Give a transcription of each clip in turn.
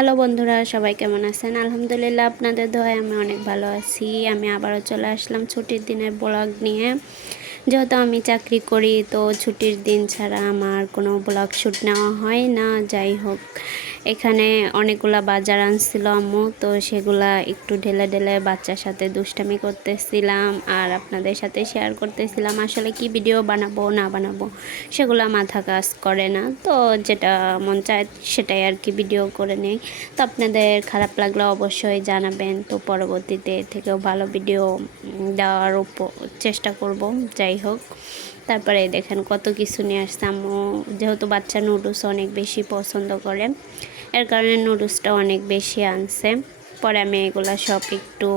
Hello বন্ধুরা, সবাই কেমন আছেন? আলহামদুলিল্লাহ, আপনাদের দোয়ায় আমি অনেক ভালো আছি। আমি আবারও চলে আসলাম ছুটির দিনের ব্লগ নিয়ে। যেহেতু আমি চাকরি করি, তো ছুটির দিন ছাড়া আমার কোনো ব্লগ শ্যুট নেওয়া হয় না। যাই হোক, এখানে অনেকগুলা বাজার আনছিল আম্মু, তো সেগুলা একটু ঢেলে ঢেলে বাচ্চার সাথে দুষ্টামি করতেছিলাম আর আপনাদের সাথে শেয়ার করতেছিলাম। আসলে কি ভিডিও বানাবো না বানাবো সেগুলো মাথা কাজ করে না, তো যেটা মন চায় সেটাই আর কি ভিডিও করে নেই। তো আপনাদের খারাপ লাগলে অবশ্যই জানাবেন, তো পরবর্তীতে থেকেও ভালো ভিডিও দেওয়ার চেষ্টা করব। যাই হোক, তারপরে দেখেন কত কিছু নিয়ে আসছে আম্মু। যেহেতু বাচ্চা নুডলস অনেক বেশি পছন্দ করে, এর কারণে নুডলসটা অনেক বেশি আনছে। পরে আমি এগুলো সব একটু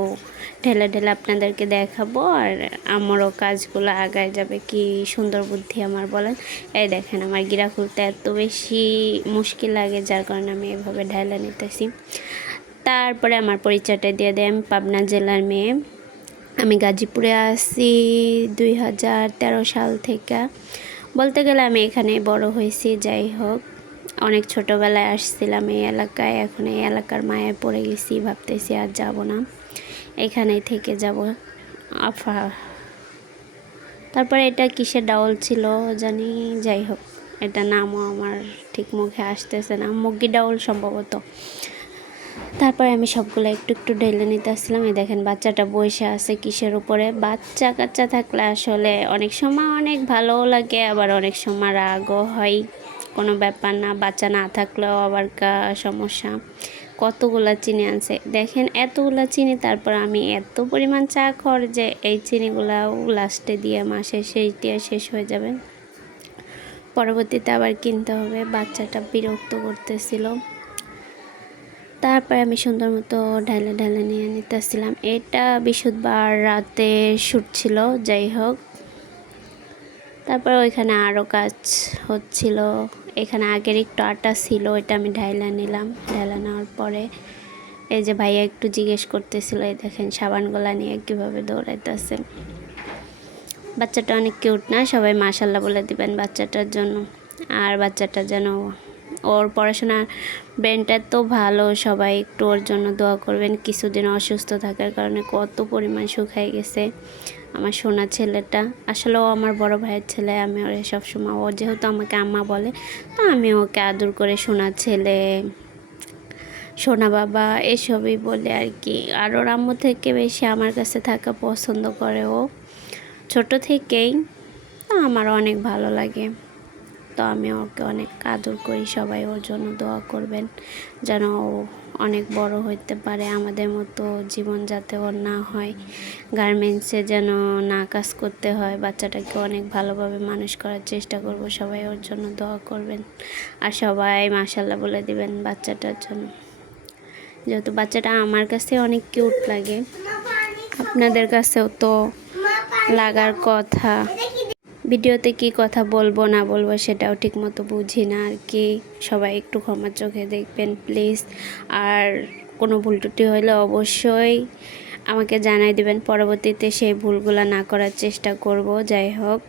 ঢেলে ঢেলে আপনাদেরকে দেখাবো, আর আমারও কাজগুলো আগায় যাবে। কি সুন্দর বুদ্ধি আমার, বলেন। এই দেখেন, আমার গিরা খুলতে এত বেশি মুশকিল লাগে, যার কারণে আমি এভাবে ঢেলে নিতেছি। তারপরে আমার পরিচয়টা দিয়ে দেয়, আমি পাবনা জেলার মেয়ে। আমি গাজীপুরে আসি 2013 সাল থেকে। বলতে গেলে আমি এখানে বড় হয়েছি। যাই হোক, অনেক ছোটোবেলায় আসছিলাম এই এলাকায়, এখন এই এলাকার মায়ায় পড়ে গেছি, ভাবতেছি আর যাব না, এখানেই থেকে যাব। আফা, তারপরে এটা কিসের ডাউল ছিল জানি, যাই হোক, এটা নামও আমার ঠিক মুখে আসতেছে না, মুগি ডাউল সম্ভবত। তারপরে আমি সবগুলো একটু একটু ঢেলে নিতে আসছিলাম। এই দেখেন বাচ্চাটা বসে আছে কিসের উপরে। বাচ্চা কাচ্চা থাকলে আসলে অনেক সময় অনেক ভালোও লাগে, আবার অনেক সময় রাগও হয়। কোনো ব্যাপার না, বাচ্চা না থাকলেও আবার সমস্যা। কতগুলা চিনি আনছে দেখেন, এতগুলা চিনি। তারপর আমি এত পরিমাণ চা খর যে এই চিনিগুলাও লাস্টে দিয়ে মাসে শেষ হয়ে যাবে, পরবর্তীতে আবার কিনতে হবে। বাচ্চাটা বিরক্ত করতেছিল। তারপরে আমি সুন্দর মতো ঢালে ঢালে নিয়ে নিতেছিলাম। এটা বৃহস্পতিবার রাতে শ্যুট ছিল। যাই হোক, তারপরে ওইখানে আরও কাজ হচ্ছিল। এখানে আগের একটু আটা ছিল, এটা আমি ঢাইলা নিলাম। ঢাইলা নেওয়ার পরে এই যে ভাইয়া একটু জিজ্ঞেস করতেছিল, এই দেখেন সাবানগুলা নিয়ে কীভাবে দৌড়াইতেছে। বাচ্চাটা অনেক কিউট না? সবাই মাশাল্লাহ বলে দিবেন বাচ্চাটার জন্য। আর বাচ্চাটা যেন, ওর পড়াশোনার ব্রেনটা তো ভালো, সবাই একটু ওর জন্য দোয়া করবেন। কিছুদিন অসুস্থ থাকার কারণে কত পরিমাণ শুকায় গেছে আমার সোনা ছেলেটা। আসলে ও আমার বড় ভাইয়ের ছেলে। আমি ওর সবসময়, ও যেহেতু আমাকে আম্মা বলে, তো আমি ওকে আদর করে সোনা ছেলে, সোনা বাবা এসবই বলে আর কি। আর ওর আম্মু থেকে বেশি আমার কাছে থাকা পছন্দ করে ও, ছোট থেকেই। তো আমার অনেক ভালো লাগে, তো আমি ওকে অনেক আদর করি। সবাই ওর জন্য দোয়া করবেন যেন ও অনেক বড় হইতে পারে, আমাদের মতো জীবন যাতে ওর না হয়, গার্মেন্টসে যেন না কাজ করতে হয়। বাচ্চাটাকে অনেক ভালোভাবে মানুষ করার চেষ্টা করব। সবাই ওর জন্য দোয়া করবেন, আর সবাই মাশাল্লাহ বলে দিবেন বাচ্চাটার জন্য। যেহেতু বাচ্চাটা আমার কাছে অনেক কিউট লাগে, আপনাদের কাছেও তো লাগার কথা। ভিডিওতে কি কথা বলবো না বলবো সেটাও ঠিক মতো বুঝি না আর কি। সবাই একটু ক্ষমার চোখে দেখবেন প্লিজ। আর কোনো ভুল ত্রুটি হলে অবশ্যই আমাকে জানাই দিবেন, পরবর্তীতে সেই ভুলগুলো না করার চেষ্টা করব। যাই হোক,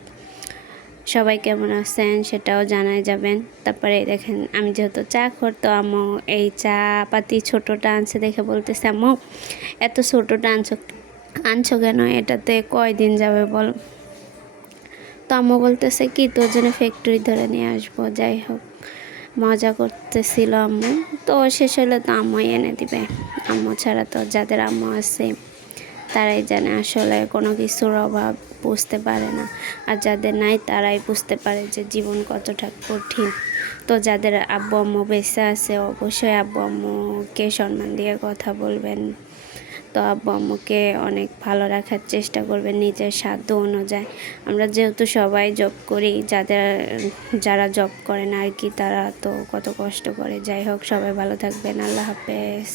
সবাই কেমন আছেন সেটাও জানাই যাবেন। তারপরে দেখেন, আমি যেহেতু চা করতো, আম্মু এই চা পাতি ছোটোটা আনছে দেখে বলতেছে, আম্মু এত ছোটোটা আনছো কেন, এটাতে কয়দিন যাবে বল। তো আম্মু বলতেছে কি, তোর জন্য ফ্যাক্টরি ধরে নিয়ে আসবো। যাই হোক, মজা করতেছিল আম্মু। তো শেষ হলে তো আম্মুই এনে দিবে। আম্মু ছাড়া তো, যাদের আম্মু আছে তারাই জানে আসলে কোনো কিছুর অভাব বুঝতে পারে না, আর যাদের নাই তারাই বুঝতে পারে যে জীবন কতটা কঠিন। তো যাদের আব্বু আম্মু বেঁচে আছে, অবশ্যই আব্বু আম্মুকে সম্মান দিয়ে কথা বলবেন। তো আব্বু আম্মুকে অনেক ভালো রাখার চেষ্টা করবেন নিজের সাধ্য অনুযায়ী। আমরা যেহেতু সবাই জব করি, যারা জব করে না আর কি, তারা তো কত কষ্ট করে। যাই হোক, সবাই ভালো থাকবেন। আল্লাহ হাফেজ।